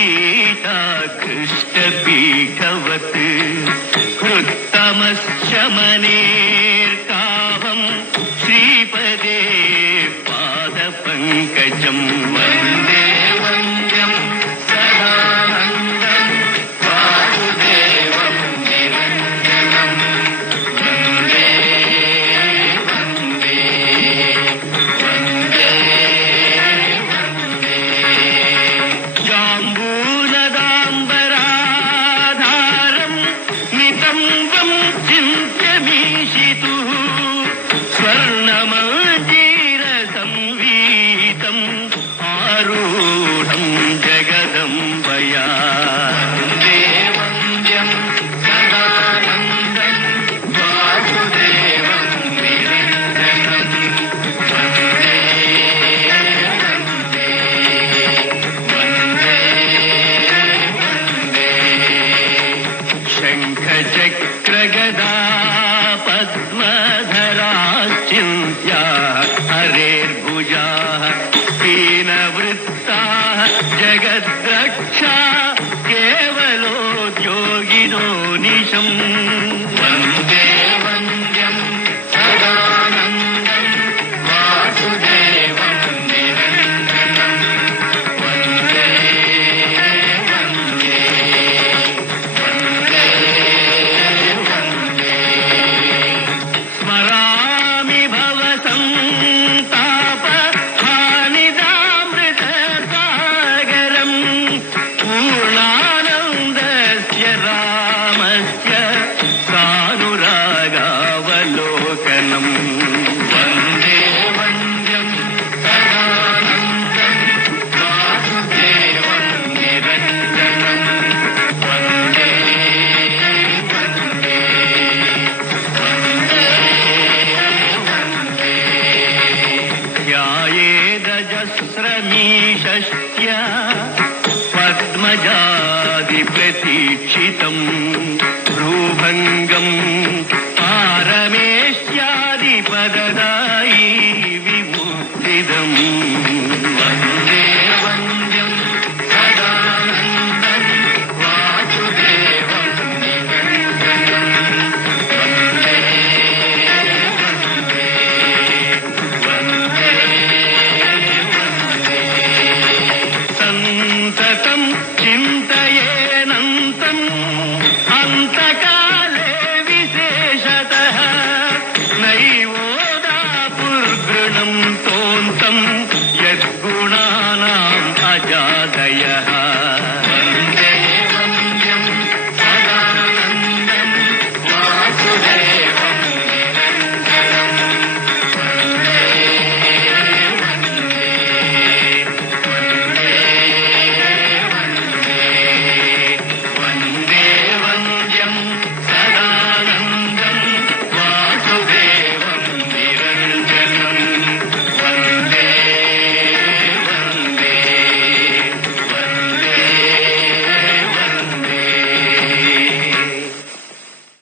किरीटाकृष्टपीठवत् हृत्तमश्चमनेर्कावं श्रीपदे पादपङ्कजं वन्दे वन्द्यं सदानन्दं वासुदेवं निरञ्जनं वन्दे वन्दे वन्दे वन्दे जाम्बूलदाम्बराधारं नितम्बं चिन्त्यमीशितुः स्वर्णमञ्जीरसंवीतम् आरूढं जगदम्बया वन्दे वन्द्यं सदानन्दं वासुदेवं निरञ्जनं वन्दे वन्दे वन्दे वन्दे शङ्खचक्रगदा पद्मधराश्चिन्त्या हरेर्भुजाः पीनवृत्ताः जगद्रक्षा केवलोद्योगिनो निशम् वन्दे वन्द्यं सदानन्दं वासुदेवं निरञ्जनं वन्दे वन्दे वन्दे वन्दे स्मरामि भवसन्तापहानिदामृतसागरम् पूर्णानन्दस्य रामस्य सानुरागावलोकनम् वन्दे वन्द्यं सदानन्दं वासुदेवं निरञ्जनं वन्दे वन्दे वन्दे वन्दे ध्यायेदजस्रमीशस्य पद्मजादिप्रतीक्षितम् भ्रूभङ्गं पारमेश्यादिपददायी विमुक्तिदम् वन्दे वन्द्यं सदानन्दं वासुदेवं निरञ्जनं वन्दे वन्दे वन्दे वन्दे सन्ततं